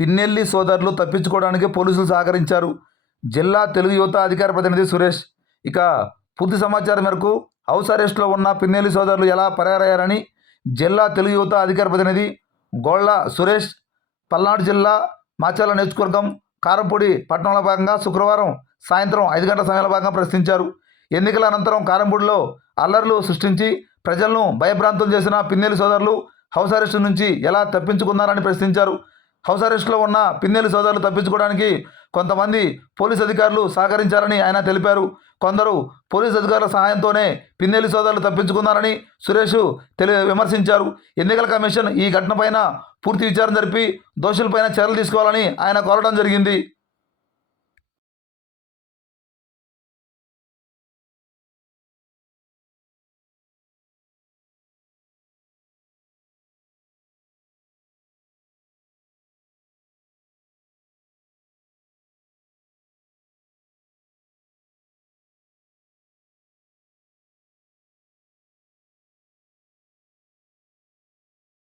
పిన్నెల్లి సోదరులు తప్పించుకోవడానికి పోలీసులు సహకరించారు. జిల్లా తెలుగు యువత అధికార ప్రతినిధి సురేష్. ఇక పూర్తి సమాచారం మేరకు హౌస్ అరెస్ట్లో ఉన్న పిన్నెల్లి సోదరులు ఎలా పరారయ్యారని జిల్లా తెలుగు యువత అధికార ప్రతినిధి గోళ్ళ సురేష్ పల్నాడు జిల్లా మాచాల నియోజకవర్గం కారంపూడి పట్టణంలో భాగంగా శుక్రవారం సాయంత్రం ఐదు గంటల సమయంలో భాగంగా ప్రశ్నించారు. ఎన్నికల అనంతరం కారంపూడిలో అల్లర్లు సృష్టించి ప్రజలను భయభ్రాంతం చేసిన పిన్నెల్లి సోదరులు హౌస్ అరెస్టు నుంచి ఎలా తప్పించుకున్నారని ప్రశ్నించారు. హౌస్ అరెస్ట్లో ఉన్న పిన్నెలు సోదరులు తప్పించుకోవడానికి కొంతమంది పోలీస్ అధికారులు సహకరించారని ఆయన తెలిపారు. కొందరు పోలీస్ అధికారుల సహాయంతోనే పిన్నెల్లి సోదరులు తప్పించుకున్నారని సురేష్ తెలి విమర్శించారు. ఎన్నికల కమిషన్ ఈ ఘటనపైన పూర్తి విచారణ జరిపి దోషులపైన చర్యలు తీసుకోవాలని ఆయన కోరడం జరిగింది.